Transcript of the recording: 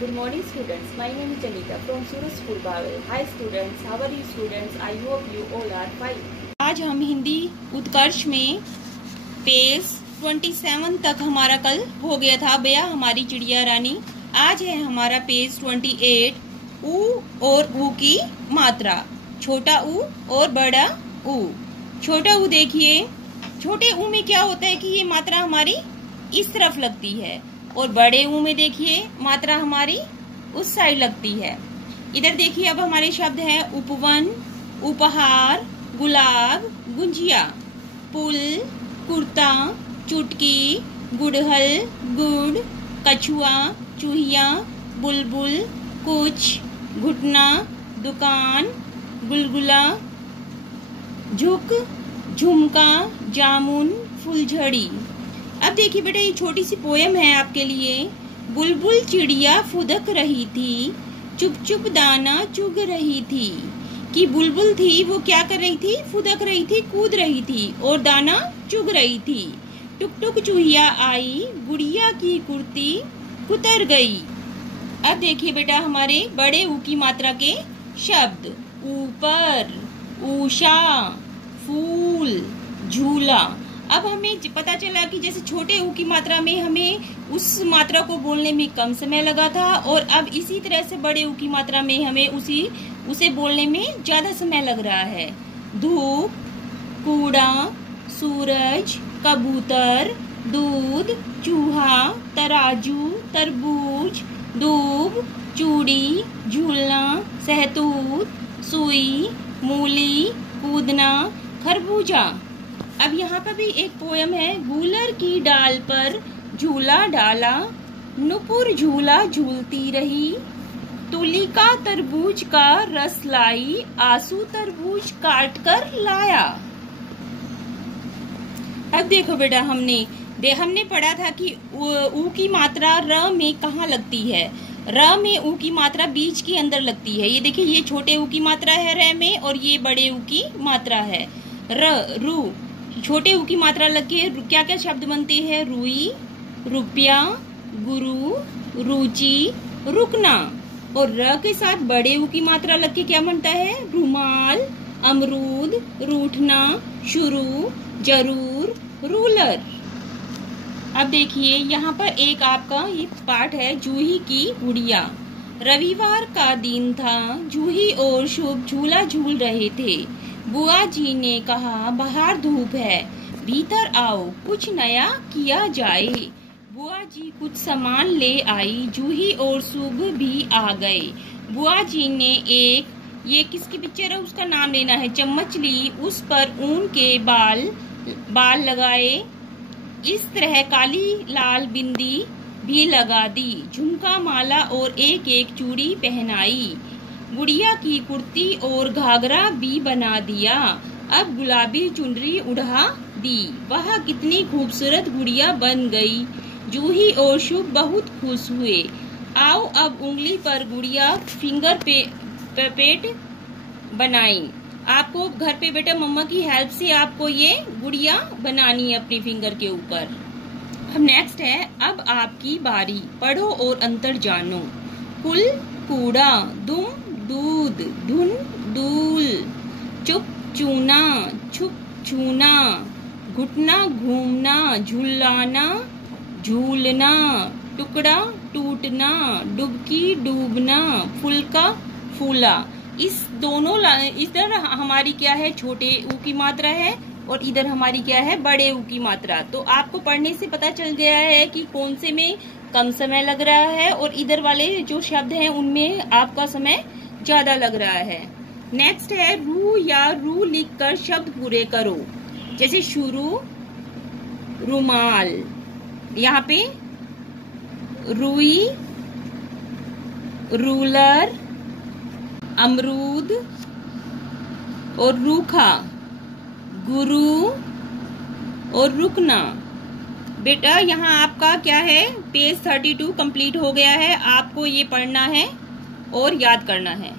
Good morning students, my name is Anita from Suraj School Bawal. Hi students, how are you students? I hope you all are fine. आज हम हिंदी उत्कर्ष में page 27 तक हमारा कल हो गया था भैया हमारी चिड़िया रानी। आज है हमारा पेज 28 ऊ और ऊ की मात्रा, छोटा ऊ और बड़ा ऊ। छोटा ऊ देखिए, छोटे ऊ में क्या होता है कि ये मात्रा हमारी इस तरफ लगती है और बड़े ऊ में देखिए मात्रा हमारी उस साइड लगती है। इधर देखिए अब हमारे शब्द हैं उपवन, उपहार, गुलाब, गुंजिया, पुल, कुर्ता, चुटकी, गुड़हल, गुड़, कछुआ, चूहिया, बुलबुल, कुछ, घुटना, दुकान, गुलगुला, झुक, झुमका, जामुन, फुलझड़ी। अब देखिए बेटा ये छोटी सी पोयम है आपके लिए। बुलबुल चिड़िया फुदक रही थी, चुप चुप दाना चुग रही थी। कि बुलबुल थी वो क्या कर रही थी? फुदक रही थी, कूद रही थी और दाना चुग रही थी। टुक टुक चूहिया आई, गुड़िया की कुर्ती कुतर गई। अब देखिए बेटा हमारे बड़े ऊ की मात्रा के शब्द, ऊपर, ऊषा, फूल, झूला। अब हमें पता चला कि जैसे छोटे ऊ की मात्रा में हमें उस मात्रा को बोलने में कम समय लगा था और अब इसी तरह से बड़े ऊ की मात्रा में हमें उसे बोलने में ज्यादा समय लग रहा है। धूप, कूड़ा, सूरज, कबूतर, दूध, चूहा, तराजू, तरबूज, दूब, चूड़ी, झूलना, सहतूत, सुई, मूली, कूदना, खरबूजा। अब यहाँ पर भी एक पोयम है। गूलर की डाल पर झूला डाला, नुपुर झूला झूलती रही। तुलिका तरबूज का रस लाई, आंसू तरबूज काट कर लाया। अब देखो बेटा हमने पढ़ा था कि ऊ की मात्रा र में कहाँ लगती है। र में ऊ की मात्रा बीच के अंदर लगती है। ये देखिए ये छोटे ऊ की मात्रा है र में और ये बड़े ऊ की मात्रा है र। रू छोटे ऊ की मात्रा लग के क्या क्या शब्द बनते हैं? रुई, रुपया, गुरु, रुचि, रुकना। और र के साथ बड़े ऊ की मात्रा लग के क्या बनता है? रुमाल, अमरूद, रूठना, शुरू, जरूर, रूलर। अब देखिए यहाँ पर एक आपका ये पाठ है, जूही की गुड़िया। रविवार का दिन था, जूही और शुभ झूला झूल रहे थे। बुआ जी ने कहा बाहर धूप है, भीतर आओ कुछ नया किया जाए। बुआ जी कुछ सामान ले आई, जूही और शुभ भी आ गए। बुआ जी ने ये किसकी पिक्चर है उसका नाम लेना है, चम्मच ली, उस पर ऊन के बाल लगाए। इस तरह काली लाल बिंदी भी लगा दी, झुमका माला और एक एक चूड़ी पहनाई। गुड़िया की कुर्ती और घाघरा भी बना दिया, अब गुलाबी चुनरी उड़ा दी। वह कितनी खूबसूरत गुड़िया बन गई। जूही और शुभ बहुत खुश हुए। आओ अब उंगली पर गुड़िया फिंगर पे पेट बनाई। आपको घर पे बेटा मम्मा की हेल्प से आपको ये गुड़िया बनानी है अपनी फिंगर के ऊपर। अब नेक्स्ट है, अब आपकी बारी, पढ़ो और अंतर जानो। कुल कूड़ा, दुम दूध, धुन दूल, चुप चूना, छुप छूना, घुटना घूमना, झुलाना झूलना, टुकड़ा टूटना, डुबकी डूबना, फुलका फूला। इस दोनों इधर हमारी क्या है? छोटे ऊ की मात्रा है और इधर हमारी क्या है? बड़े ऊ की मात्रा। तो आपको पढ़ने से पता चल गया है कि कौन से में कम समय लग रहा है और इधर वाले जो शब्द हैं उनमें आपका समय ज्यादा लग रहा है। नेक्स्ट है रू या रू लिखकर शब्द पूरे करो। जैसे शुरू, रुमाल, यहाँ पे रुई, रूलर, अमरूद और रूखा, गुरु और रुकना। बेटा यहाँ आपका क्या है? पेज 32 कंप्लीट हो गया है। आपको ये पढ़ना है और याद करना है।